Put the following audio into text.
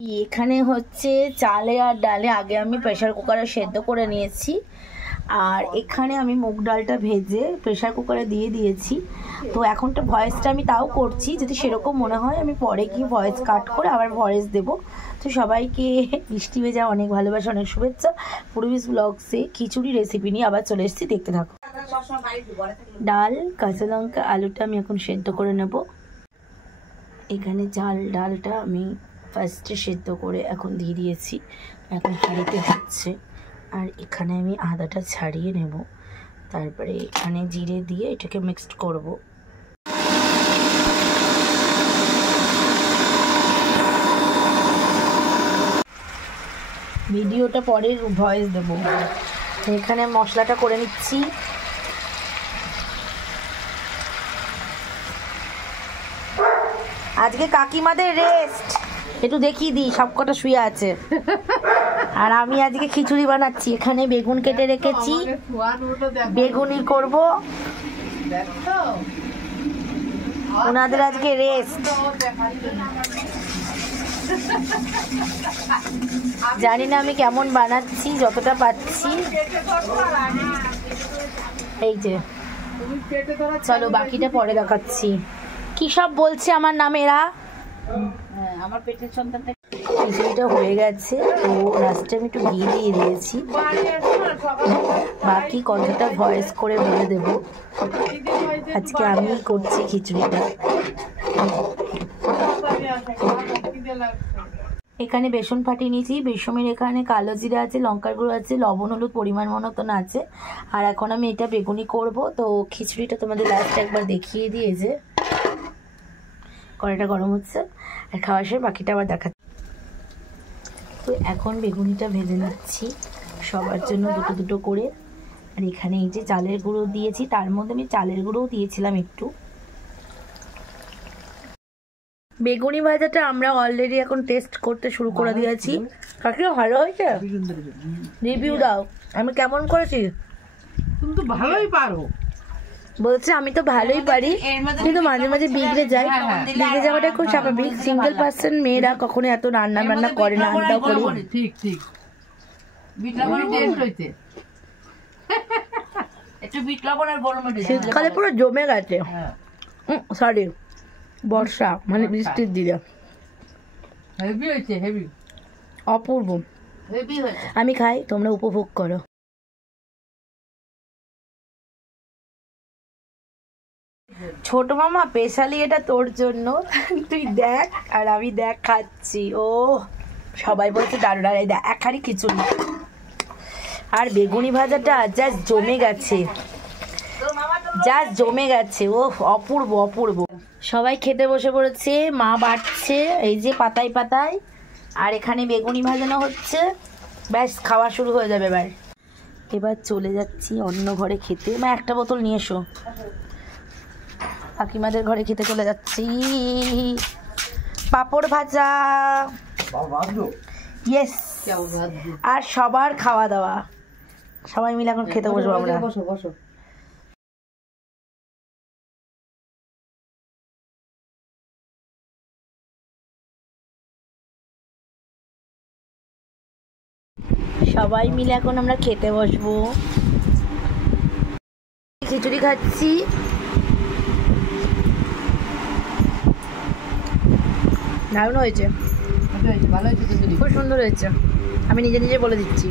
এখানে হচ্ছে চালে আর ডালে আগে আমি প্রেসার কুকারে সেদ্ধ করে নিয়েছি, আর এখানে আমি মুগ ডালটা ভেজে প্রেসার কুকারে দিয়ে দিয়েছি। তো এখনটা ভয়েসটা আমি তাও করছি, যদি সেরকম মনে হয় আমি পরে গিয়ে ভয়েস কাট করে আবার ভয়েস দেব। তো সবাইকে বৃষ্টি ভেজা অনেক ভালোবাসা, অনেক শুভেচ্ছা। পূর্বিস ব্লগসে খিচুড়ি রেসিপি নিয়ে আবার চলে এসেছি, দেখতে থাকো। ডাল, কাঁচা লঙ্কা, আলুটা আমি এখন সেদ্ধ করে নেব। এখানে ডালটা আমি ফার্স্টে সেদ্ধ করে এখন দিয়ে দিয়েছি, এখন হাঁড়িতে হচ্ছে। আর এখানে আমি আদাটা ছাড়িয়ে নেব, তারপরে এখানে জিরে দিয়ে এটাকে মিক্সড করব। ভিডিওটা পরে ভয়েস দেব। এখানে মশলাটা করে নিচ্ছি। আজকে কাকিমাদের রেস্ট, একটু দেখিয়ে দিই, সবকটা শুয়ে আছে। আর আমি আজকে খিচুড়ি বানাচ্ছি। এখানে বেগুন কেটে রেখেছি, বেগুনি করব। ওনাদের আজকে রেস্ট। জানি না আমি কেমন বানাচ্ছি, যতটা পাচ্ছি। এই যে, চলো বাকিটা পরে দেখাচ্ছি। কি সব বলছে আমার নামে এরা, আমার পেটের সন্তানটা। খিচুড়িটা হয়ে গেছে, তো লাস্টে আমি একটু ঘি দিয়ে দিয়েছি। বাকি কথাটা ভয়েস করে বলে দেব। আজকে আমি করছি খিচুড়িটা। এখানে বেসন ফাটিয়ে নিয়েছি। বেসনের এখানে কালো জিরা আছে, লঙ্কার গুঁড়ো আছে, লবণ হলুদ পরিমাণ মতন আছে। আর এখন আমি এটা বেগুনি করব। তো খিচুড়িটা তোমাদের লাস্টে একবার দেখিয়ে দিয়ে যে কড়াইটা গরম হচ্ছে, আর খাওয়ার সময় বাকিটা আবার দেখাচ্ছি। তো এখন বেগুনিটা ভেজে নিচ্ছি সবার জন্য দুটো দুটো করে। আর এখানে এই যে চালের গুঁড়ো দিয়েছি, তার মধ্যে আমি চালের গুঁড়োও দিয়েছিলাম একটু। বেগুনি ভাজাটা আমরা অলরেডি এখন টেস্ট করতে শুরু করে দিয়েছি। কাকিও ভালো হয়েছে, রিভিউ দাও। আমি কেমন করেছি? তুমি তো ভালোই পারো। বলছে আমি তো ভালোই পারি, কিন্তু মাঝে মাঝে বিগড়ে যায়। বিগড়ে যাওয়াটা খুব স্বাভাবিক। সিঙ্গেল পার্সন মেয়েরা কখনো এত রান্না বান্না করে না, আমরাও করি। ঠিক ঠিক, বিট লবণের টেস্ট হইছে। একটু বিট লবণ আর গরম মশলা। শীতকালে পুরো জমে গেছে। সরি, বর্ষা মানে বৃষ্টির দিনে। হেভি হয়েছে, হেভি, অপূর্ব, হেভি হয়েছে। আমি খাই, তোমরা উপভোগ করো। ছোট মামা স্পেশালি এটা তোর জন্য, তুই দেখ। আর আমি দেখ খাচ্ছি। ও সবাই বলছে দারুণ। আর এই দেখ এক হাঁড়ি খিচুড়ি, আর বেগুনি ভাজাটা জাস্ট জমে গেছে, জাস্ট জমে গেছে। ও অপূর্ব অপূর্ব। সবাই খেতে বসে পড়েছে, মা বাটছে এই যে পাতায় পাতায়, আর এখানে বেগুনি ভাজানো হচ্ছে। ব্যাস খাওয়া শুরু হয়ে যাবে। এবার চলে যাচ্ছি অন্য ঘরে খেতে। মা একটা বোতল নিয়ে এসো। কাকিমাদের ঘরে খেতে চলে যাচ্ছি। পাঁপড় ভাজা, ইয়েস, আর সবার খাওয়া দাওয়া। সবাই মিলে এখন খেতে বসবো আমরা। বসো বসো। সবাই মিলে এখন আমরা খেতে বসবো। খিচুড়ি খাচ্ছি। দারুণ হয়েছে, ভালো হয়েছে, খুব সুন্দর হয়েছে। আমি নিজে নিজে বলে দিচ্ছি।